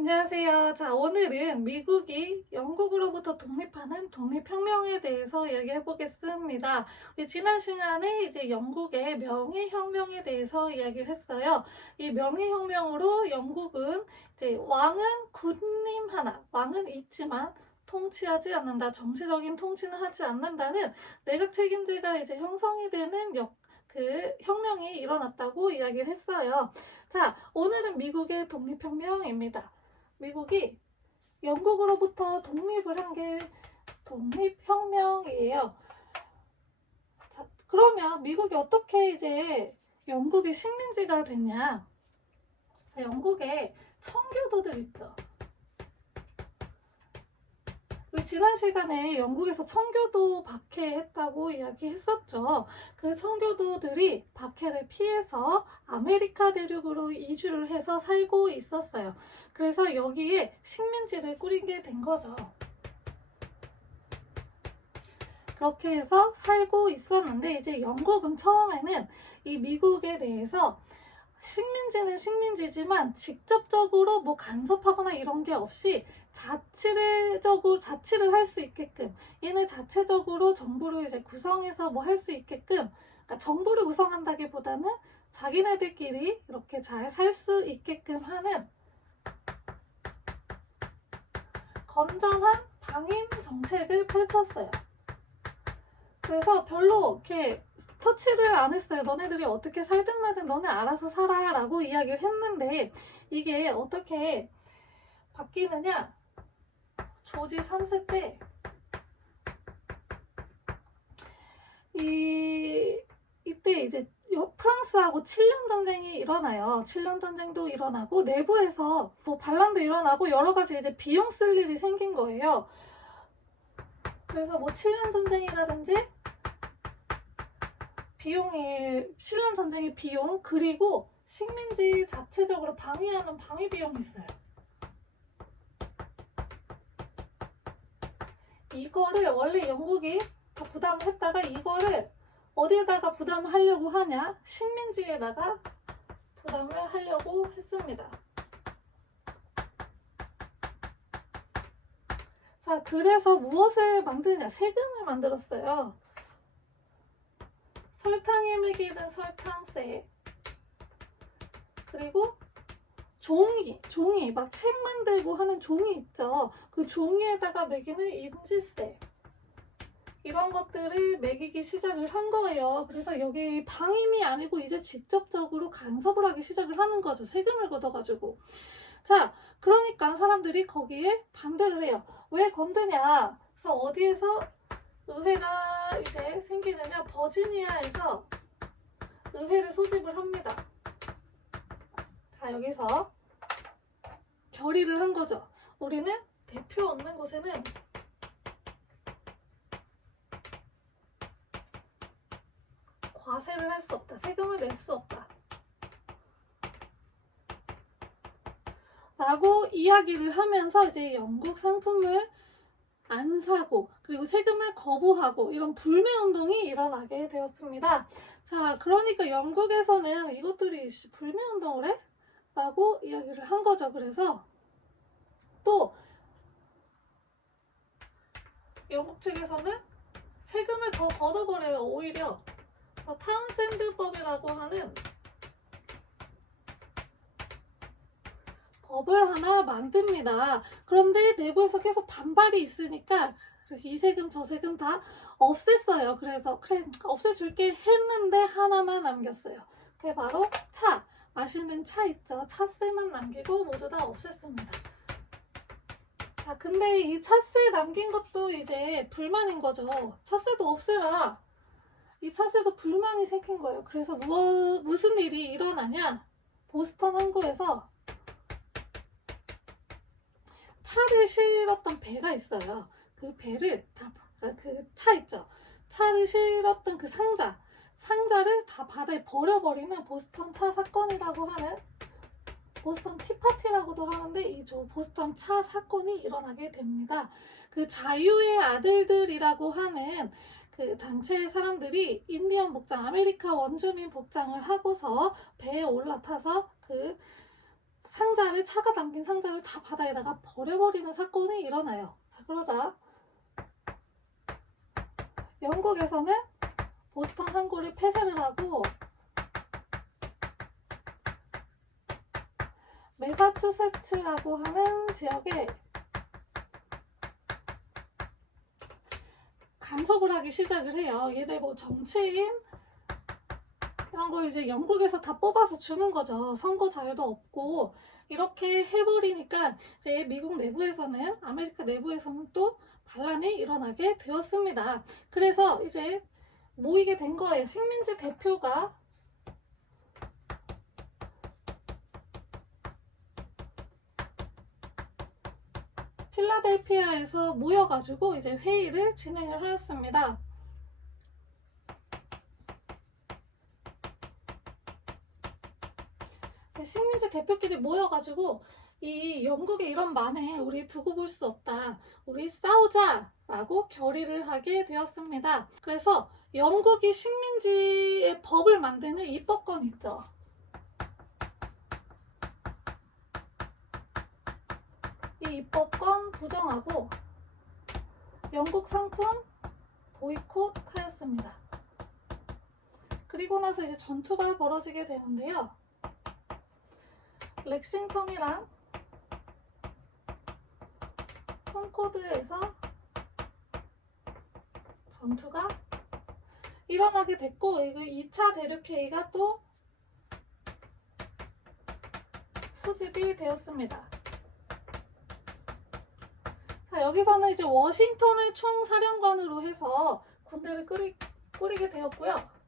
안녕하세요. 자, 오늘은 미국이 영국으로부터 독립하는 독립혁명에 대해서 이야기해 보겠습니다. 지난 시간에 이제 영국의 명예혁명에 대해서 이야기를 했어요. 이 명예혁명으로 영국은 이제 왕은 군림하나, 왕은 있지만 통치하지 않는다. 정치적인 통치는 하지 않는다는 내각 책임제가 이제 형성이 되는 그 혁명이 일어났다고 이야기를 했어요. 자, 오늘은 미국의 독립혁명입니다. 미국이 영국으로부터 독립을 한 게 독립혁명이에요. 자, 그러면 미국이 어떻게 이제 영국의 식민지가 됐냐? 자, 영국에 청교도들 있죠. 우리 지난 시간에 영국에서 청교도 박해했다고 이야기했었죠. 그 청교도들이 박해를 피해서 아메리카 대륙으로 이주를 해서 살고 있었어요. 그래서 여기에 식민지를 꾸리게 된 거죠. 그렇게 해서 살고 있었는데 이제 영국은 처음에는 이 미국에 대해서 식민지는 식민지지만 직접적으로 뭐 간섭하거나 이런 게 없이 자치를 할 수 있게끔 얘네 자체적으로 정부를 이제 구성해서 뭐 할 수 있게끔, 그러니까 정부를 구성한다기보다는 자기네들끼리 이렇게 잘 살 수 있게끔 하는 건전한 방임 정책을 펼쳤어요. 그래서 별로 이렇게 터치를 안 했어요. 너네들이 어떻게 살든 말든 너네 알아서 살아 라고 이야기를 했는데 이게 어떻게 바뀌느냐, 조지 3세 때 이때 이제 프랑스하고 7년 전쟁이 일어나요. 7년 전쟁도 일어나고 내부에서 뭐 반란도 일어나고 여러 가지 이제 비용 쓸 일이 생긴 거예요. 그래서 뭐 7년 전쟁이라든지 비용이 7년 전쟁의 비용, 그리고 식민지 자체적으로 방위하는 방위 비용이 있어요. 이거를 원래 영국이 다 부담을 했다가 이거를 어디에다가 부담을 하려고 하냐? 식민지에다가 부담을 하려고 했습니다. 자, 그래서 무엇을 만드냐? 세금을 만들었어요. 설탕에 매기는 설탕세, 그리고 종이 막 책 만들고 하는 종이 있죠. 그 종이에다가 매기는 인지세, 이런 것들을 매기기 시작을 한 거예요. 그래서 여기 방임이 아니고 이제 직접적으로 간섭을 하기 시작을 하는 거죠. 세금을 걷어가지고. 자, 그러니까 사람들이 거기에 반대를 해요. 왜 건드냐? 그래서 어디에서 의회가 이제 생기느냐? 버지니아에서 의회를 소집을 합니다. 자, 여기서 결의를 한 거죠. 우리는 대표 없는 곳에는 과세를 할 수 없다. 세금을 낼 수 없다. 라고 이야기를 하면서 이제 영국 상품을 안 사고 그리고 세금을 거부하고 이런 불매운동이 일어나게 되었습니다. 자, 그러니까 영국에서는 이것들이 불매운동을 해? 라고 이야기를 한 거죠. 그래서 또 영국 측에서는 세금을 더 걷어버려요. 오히려. 그래서 타운샌드법이라고 하는 법을 하나 만듭니다. 그런데 내부에서 계속 반발이 있으니까 이 세금 저 세금 다 없앴어요. 그래서 그래 없애줄게 했는데 하나만 남겼어요. 그게 바로 차, 마시는 차 있죠. 차세만 남기고 모두 다 없앴습니다. 자, 근데 이 차세 남긴 것도 이제 불만인 거죠. 차세도 없애라. 이 차세도 불만이 생긴 거예요. 그래서 무슨 일이 일어나냐? 보스턴 항구에서 차를 실었던 배가 있어요. 그 배를 그 차 있죠. 차를 실었던 그 상자를 다 바다에 버려버리는 보스턴 차 사건이라고 하는, 보스턴 티파티라고도 하는데 이 보스턴 차 사건이 일어나게 됩니다. 그 자유의 아들들이라고 하는 그 단체의 사람들이 인디언 복장, 아메리카 원주민 복장을 하고서 배에 올라타서 그 상자를, 차가 담긴 상자를 다 바다에다가 버려버리는 사건이 일어나요. 자, 그러자 영국에서는 보스턴 항구를 폐쇄를 하고 매사추세츠라고 하는 지역에 간섭을 하기 시작을 해요. 얘들 뭐 정치인 이런 거 이제 영국에서 다 뽑아서 주는 거죠. 선거 자유도 없고 이렇게 해버리니까 이제 미국 내부에서는, 아메리카 내부에서는 또 반란이 일어나게 되었습니다. 그래서 이제 모이게 된 거예요. 식민지 대표가 필라델피아에서 모여가지고 이제 회의를 진행을 하였습니다. 식민지 대표끼리 모여가지고 이 영국의 이런 만에 우리 두고 볼 수 없다. 우리 싸우자 라고 결의를 하게 되었습니다. 그래서 영국이 식민지의 법을 만드는 입법권 있죠. 이 입법권 부정하고 영국 상품 보이콧 하였습니다. 그리고 나서 이제 전투가 벌어지게 되는데요. 렉싱턴이랑 콘코드에서 전투가 일어나게 됐고, 이거 2차 대륙회의가 또 소집이 되었습니다. 자, 여기서는 이제 워싱턴을 총사령관으로 해서 군대를 꾸리게 되었고요.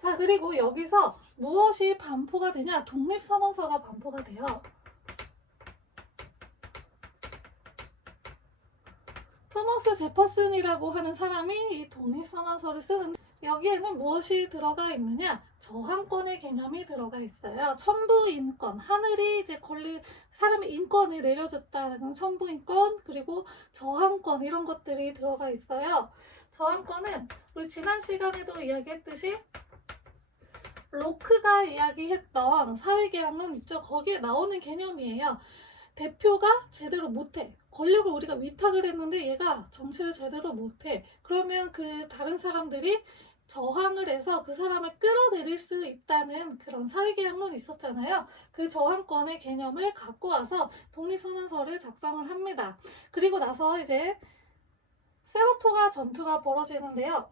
자, 그리고 여기서 무엇이 반포가 되냐? 독립선언서가 반포가 돼요. 토머스 제퍼슨이라고 하는 사람이 이 독립선언서를 쓰는데, 여기에는 무엇이 들어가 있느냐? 저항권의 개념이 들어가 있어요. 천부인권, 하늘이 이제 사람의 인권을 내려줬다는 천부인권, 그리고 저항권, 이런 것들이 들어가 있어요. 저항권은 우리 지난 시간에도 이야기했듯이 로크가 이야기했던 사회계약론 있죠? 거기에 나오는 개념이에요. 대표가 제대로 못해. 권력을 우리가 위탁을 했는데 얘가 정치를 제대로 못해. 그러면 그 다른 사람들이 저항을 해서 그 사람을 끌어내릴 수 있다는 그런 사회계약론이 있었잖아요. 그 저항권의 개념을 갖고 와서 독립선언서를 작성을 합니다. 그리고 나서 이제 세라토가 전투가 벌어지는데요.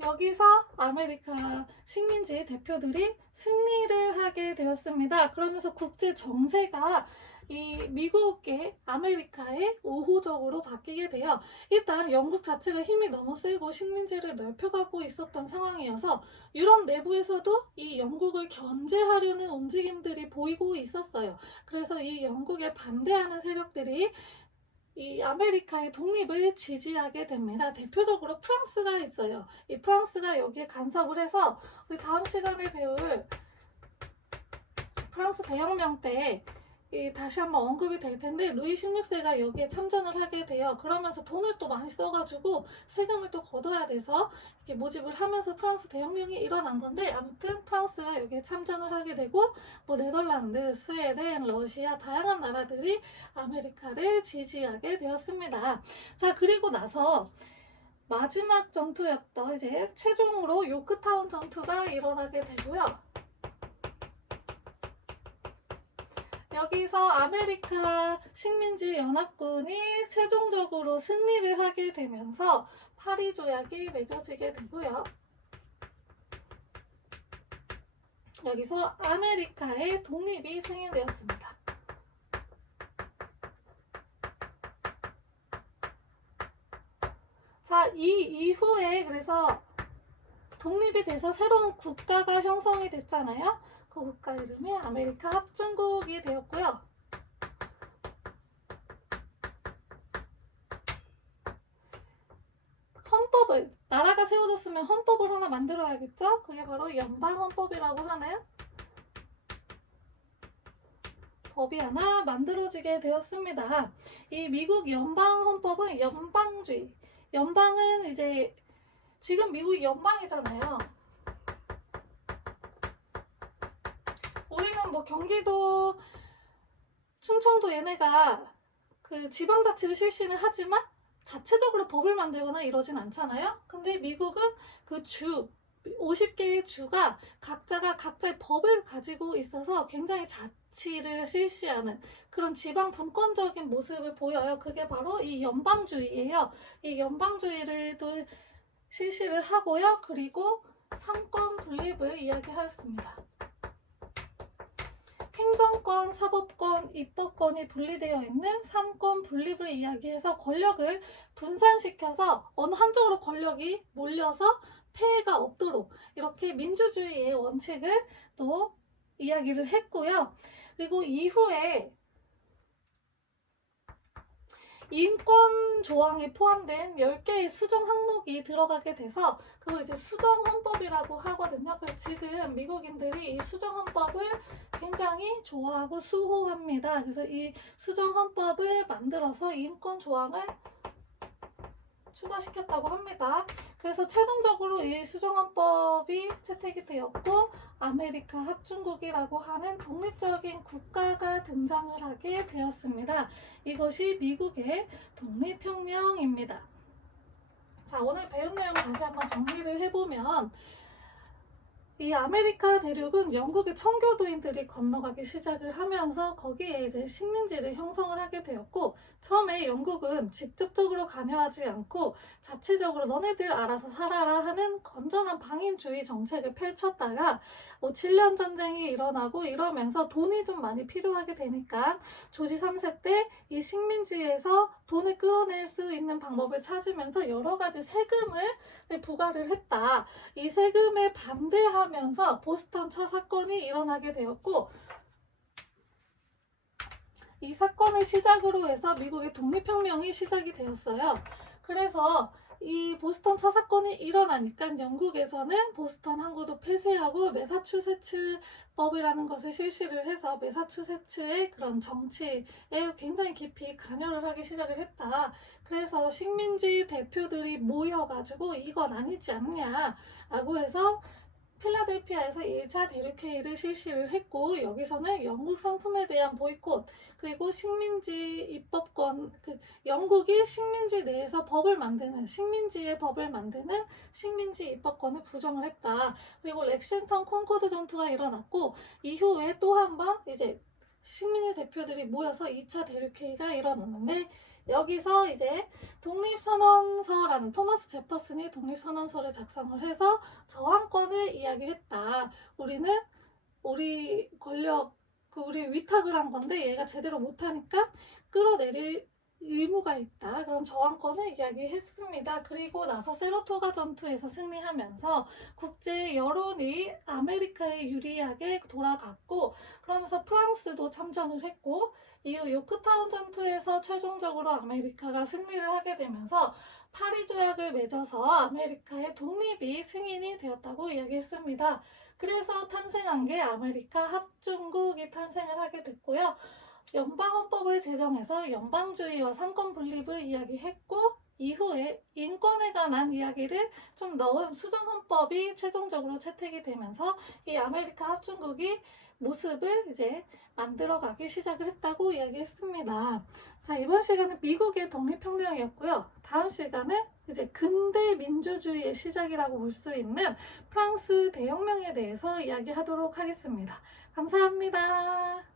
여기서 아메리카 식민지 대표들이 승리를 하게 되었습니다. 그러면서 국제 정세가 이 미국의, 아메리카의 우호적으로 바뀌게 돼요. 일단 영국 자체가 힘이 너무 세고 식민지를 넓혀가고 있었던 상황이어서 유럽 내부에서도 이 영국을 견제하려는 움직임들이 보이고 있었어요. 그래서 이 영국에 반대하는 세력들이 이 아메리카의 독립을 지지하게 됩니다. 대표적으로 프랑스가 있어요. 이 프랑스가 여기에 간섭을 해서 우리 다음 시간에 배울 프랑스 대혁명 때 다시 한번 언급이 될 텐데, 루이 16세가 여기에 참전을 하게 돼요. 그러면서 돈을 또 많이 써가지고 세금을 또 걷어야 돼서 이렇게 모집을 하면서 프랑스 대혁명이 일어난 건데, 아무튼 프랑스가 여기에 참전을 하게 되고, 뭐 네덜란드, 스웨덴, 러시아 다양한 나라들이 아메리카를 지지하게 되었습니다. 자, 그리고 나서 마지막 전투였던 이제 최종으로 요크타운 전투가 일어나게 되고요. 여기서 아메리카 식민지 연합군이 최종적으로 승리를 하게 되면서 파리 조약이 맺어지게 되고요. 여기서 아메리카의 독립이 승인되었습니다. 자, 이 이후에 그래서 독립이 돼서 새로운 국가가 형성이 됐잖아요. 그 국가 이름이 아메리카 합중국이 되었고요. 헌법을, 나라가 세워졌으면 헌법을 하나 만들어야겠죠? 그게 바로 연방헌법이라고 하는 법이 하나 만들어지게 되었습니다. 이 미국 연방헌법은 연방주의. 연방은 이제 지금 미국이 연방이잖아요. 우리는 뭐 경기도, 충청도 얘네가 그 지방자치를 실시는 하지만 자체적으로 법을 만들거나 이러진 않잖아요. 근데 미국은 그 50개의 주가 각자가 각자의 법을 가지고 있어서 굉장히 자치를 실시하는 그런 지방 분권적인 모습을 보여요. 그게 바로 이 연방주의예요. 이 연방주의를 또 실시를 하고요. 그리고 삼권 분립을 이야기하였습니다. 행정권, 사법권, 입법권이 분리되어 있는 삼권 분립을 이야기해서 권력을 분산시켜서 어느 한쪽으로 권력이 몰려서 폐해가 없도록 이렇게 민주주의의 원칙을 또 이야기를 했고요. 그리고 이후에 인권 조항이 포함된 10개의 수정 항목이 들어가게 돼서 그걸 이제 수정헌법이라고 하거든요. 그래서 지금 미국인들이 이 수정헌법을 굉장히 좋아하고 수호합니다. 그래서 이 수정헌법을 만들어서 인권 조항을 추가시켰다고 합니다. 그래서 최종적으로 이 수정헌법이 채택이 되었고 아메리카 합중국이라고 하는 독립적인 국가가 등장을 하게 되었습니다. 이것이 미국의 독립혁명입니다. 자, 오늘 배운 내용 다시 한번 정리를 해보면 이 아메리카 대륙은 영국의 청교도인들이 건너가기 시작을 하면서 거기에 이제 식민지를 형성을 하게 되었고 처음에 영국은 직접적으로 관여하지 않고 자체적으로 너네들 알아서 살아라 하는 건전한 방임주의 정책을 펼쳤다가 7년 전쟁이 일어나고 이러면서 돈이 좀 많이 필요하게 되니까 조지 3세 때 이 식민지에서 돈을 끌어낼 수 있는 방법을 찾으면서 여러 가지 세금을 부과를 했다. 이 세금에 반대하면서 보스턴 차 사건이 일어나게 되었고 이 사건을 시작으로 해서 미국의 독립혁명이 시작이 되었어요. 그래서 이 보스턴 차 사건이 일어나니까 영국에서는 보스턴 항구도 폐쇄하고 매사추세츠법이라는 것을 실시를 해서 매사추세츠의 그런 정치에 굉장히 깊이 관여를 하기 시작을 했다. 그래서 식민지 대표들이 모여가지고 이건 아니지 않냐라고 해서 필라델피아에서 1차 대륙회의를 실시를 했고 여기서는 영국 상품에 대한 보이콧 그리고 식민지 입법권 영국이 식민지 내에서 법을 만드는 식민지의 법을 만드는 식민지 입법권을 부정을 했다. 그리고 렉싱턴 콘코드 전투가 일어났고 이후에 또 한 번 이제 식민지 대표들이 모여서 2차 대륙회의가 일어났는데 여기서 이제 독립선언서라는 토마스 제퍼슨이 독립선언서를 작성을 해서 저항권을 이야기했다. 우리는 우리 권력, 우리 위탁을 한 건데 얘가 제대로 못하니까 끌어내릴 의무가 있다. 그런 저항권을 이야기했습니다. 그리고 나서 세라토가 전투에서 승리하면서 국제 여론이 아메리카에 유리하게 돌아갔고 그러면서 프랑스도 참전을 했고 이후 요크타운 전투에서 최종적으로 아메리카가 승리를 하게 되면서 파리 조약을 맺어서 아메리카의 독립이 승인이 되었다고 이야기했습니다. 그래서 탄생한 게 아메리카 합중국이 탄생을 하게 됐고요. 연방헌법을 제정해서 연방주의와 삼권 분립을 이야기했고 이후에 인권에 관한 이야기를 좀 넣은 수정헌법이 최종적으로 채택이 되면서 이 아메리카 합중국이 모습을 이제 만들어가기 시작을 했다고 이야기했습니다. 자, 이번 시간은 미국의 독립혁명이었고요. 다음 시간은 이제 근대 민주주의의 시작이라고 볼 수 있는 프랑스 대혁명에 대해서 이야기하도록 하겠습니다. 감사합니다.